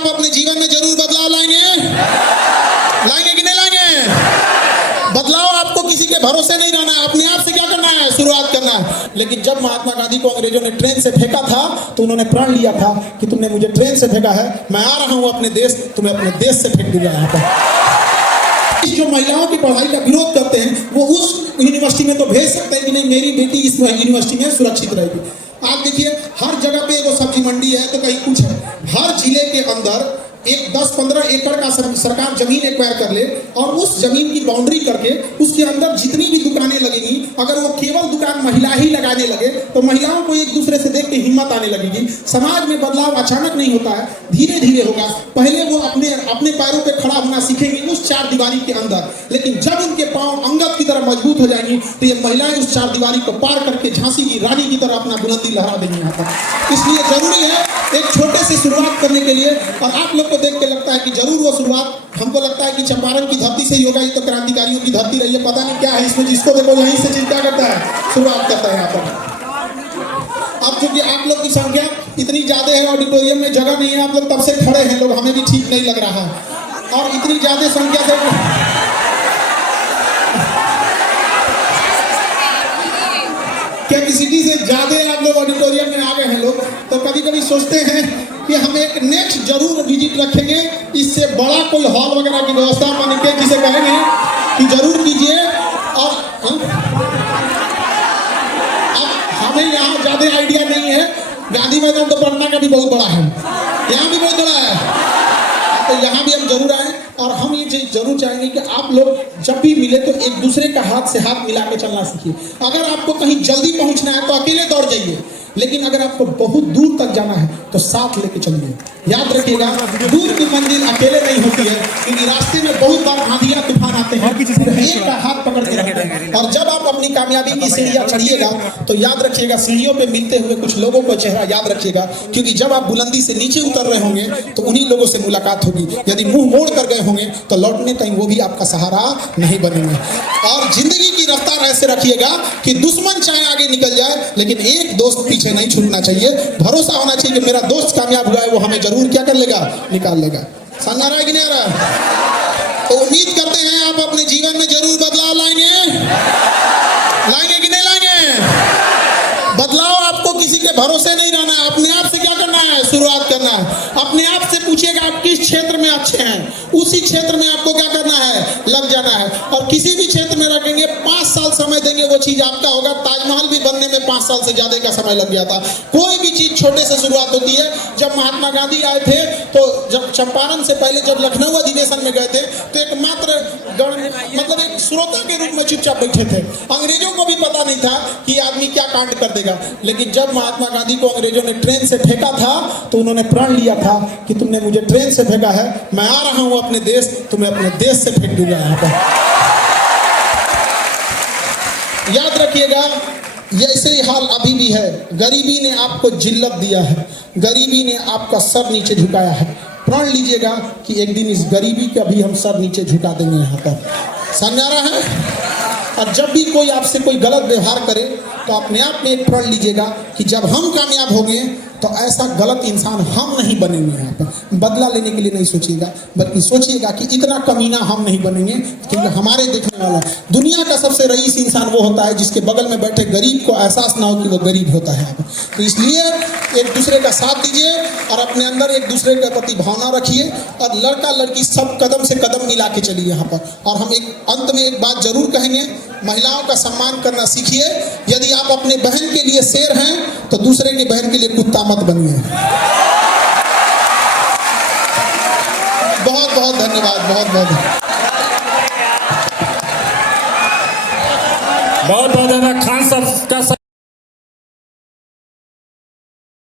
आप अपने जीवन में जरूर बदलाव लाएंगे? लाएंगे कि नहीं लाएंगे? बदलाव आपको किसी के भरोसे नहीं रहना है, अपने आप से क्या करना है, शुरुआत करना है। लेकिन जब महात्मा गांधी को अंग्रेजों ने ट्रेन से फेंका था तो उन्होंने प्रण लिया था कि तुमने मुझे ट्रेन से फेंका है, मैं आ रहा हूं अपने देश, तुम्हें अपने देश से फेंक दूंगा। यहाँ पर जो महिलाओं की पढ़ाई का विरोध करते हैं वो उस यूनिवर्सिटी में तो भेज सकते हैं कि नहीं मेरी बेटी इस यूनिवर्सिटी में सुरक्षित रहेगी। आप देखिए हर जगह पे वो सब्जी मंडी है तो कहीं कुछ है, हर जिले के अंदर एक 10-15 एकड़ का सरकार जमीन एक्वायर कर ले और उस जमीन की बाउंड्री करके उसके अंदर जितनी भी दुकानें लगेंगी, अगर वो केवल दुकान महिला ही लगाने लगे तो महिलाओं को एक दूसरे से देख के हिम्मत आने लगेगी। समाज में बदलाव अचानक नहीं होता है, धीरे धीरे होगा। पहले वो अपने पैरों पे खड़ा होना सीखेंगे उस चार दीवारी के अंदर, लेकिन जब उनके पांव अंगद की तरह मजबूत हो जाएंगी तो ये महिलाएं उस चार दीवारी को पार करके झांसी की रानी की तरह अपना बुलंदी लहरा देंगी यहाँ पर। इसलिए जरूरी है एक छोटे से शुरुआत करने के लिए, और आप लोग को देख के लगता है कि जरूर वो शुरुआत हमको लगता है कि चंपारण की धरती से ही होगा, ये तो क्रांतिकारियों की धरती रही है, पता नहीं क्या है इसमें, जिसको देखो यहीं से चिंता करता है, शुरुआत करता है यहाँ पर। अब चूंकि आप लोग की संख्या इतनी ज्यादा है, ऑडिटोरियम में जगह नहीं है, आप लोग तब से खड़े हैं लोग, हमें भी ठीक नहीं लग रहा है। और इतनी ज्यादा संख्या से कैपेसिटी से ज्यादा आप लोग ऑडिटोरियम में आ गए हैं लोग, तो कभी कभी सोचते हैं कि हम एक नेक्स्ट जरूर विजिट रखेंगे, इससे बड़ा कोई हॉल वगैरह की व्यवस्था बन के जिसे कहेंगे कि जरूर कीजिए। और अब हमें यहाँ ज्यादा आइडिया नहीं है, गांधी मैदान तो पटना का भी बहुत बड़ा है, यहाँ भी बहुत बड़ा है, तो यहाँ भी हम जरूर आए। और हम ये चीज जरूर चाहेंगे कि आप लोग जब भी मिले तो एक दूसरे का हाथ से हाथ मिला के चलना सीखिए। अगर आपको कहीं जल्दी पहुंचना है तो अकेले दौड़ जाइए, लेकिन अगर आपको बहुत दूर तक जाना है तो साथ लेके चलिए। याद रखिएगा दूर की मंजिल अकेले नहीं होती है, क्योंकि रास्ते में बहुत बार आंधियां तूफान आते हैं, एक का हाथ पकड़ के रखते हैं। और जब आप अपनी कामयाबी की सीढ़ियां चढ़िएगा तो याद रखिएगा सीढ़ियों पे मिलते हुए कुछ लोगों को चेहरा याद रखिएगा, क्योंकि जब आप बुलंदी से नीचे उतर रहे होंगे तो उन्हीं लोगों से मुलाकात होगी। यदि मुंह मोड़ कर गए होंगे तो लौटने टाइम वो भी आपका सहारा नहीं बनेंगे। और जिंदगी की रफ्तार ऐसे रखिएगा कि दुश्मन चाहे आगे निकल जाए लेकिन एक दोस्त पीछे नहीं छूटना चाहिए। भरोसा होना चाहिए कि मेरा दोस्त कामयाब हुआ है, वो हमें जरूर क्या कर लेगा, निकाल लेगा। समझ आ रहा है कि नहीं आ रहा? तो उम्मीद करते हैं आप अपने जीवन में जरूर बदलाव लाएंगे। लाएंगे कि नहीं लाएंगे? बदलाव आपको किसी के भरोसे नहीं रहना है, अपने आप से क्या करना है, शुरुआत करना है। अपने आप से पूछिएगा आप किस क्षेत्र में अच्छे हैं, उसी क्षेत्र में आपको क्या करना है, लग जाना है। और किसी भी क्षेत्र में रखेंगे 5 साल समय देंगे वो चीज आपका होगा। ताजमहल भी बनने में 5 साल से ज्यादा का समय लग गया था। कोई भी चीज छोटे से शुरुआत होती है। जब महात्मा गांधी आए थे तो जब चंपारण से पहले जब लखनऊ अधिवेशन में गए थे तो एक मात्र मतलब एक श्रोता के रूप में चुपचाप बैठे थे। अंग्रेजों को भी पता नहीं था कि आदमी क्या कांड कर देगा, लेकिन जब महात्मा गांधी को अंग्रेजों ने ट्रेन से फेंका था तो उन्होंने प्रण लिया था कि तुमने मुझे ट्रेन से फेंका है, मैं आ रहा हूं अपने देश, तुम्हें अपने देश से फेंक दूंगा। यहाँ पर याद रखिएगा ऐसे ही हाल अभी भी है। गरीबी ने आपको जिल्लत दिया है, गरीबी ने आपका सर नीचे झुकाया है। प्रण लीजिएगा कि एक दिन इस गरीबी का भी हम सर नीचे झुका देंगे। यहाँ पर समझ आ रहा है? और जब भी कोई आपसे कोई गलत व्यवहार करे तो अपने आप में एक प्रण लीजिएगा कि जब हम कामयाब होंगे तो ऐसा गलत इंसान हम नहीं बनेंगे। यहाँ पर बदला लेने के लिए नहीं सोचिएगा, बल्कि सोचिएगा कि इतना कमीना हम नहीं बनेंगे, क्योंकि हमारे देखने वाला दुनिया का सबसे रईस इंसान वो होता है जिसके बगल में बैठे गरीब को एहसास ना हो कि वो गरीब होता है। तो इसलिए एक दूसरे का साथ दीजिए और अपने अंदर एक दूसरे के प्रति भावना रखिए, और लड़का लड़की सब कदम से कदम मिला के चलिए यहाँ पर। और हम एक अंत में एक बात जरूर कहेंगे, महिलाओं का सम्मान करना सीखिए। यदि आप अपने बहन के लिए शेर हैं तो दूसरे की बहन के लिए कुत्ता मत बनिए। बहुत बहुत धन्यवाद, बहुत बहुत ज्यादा खान साहब का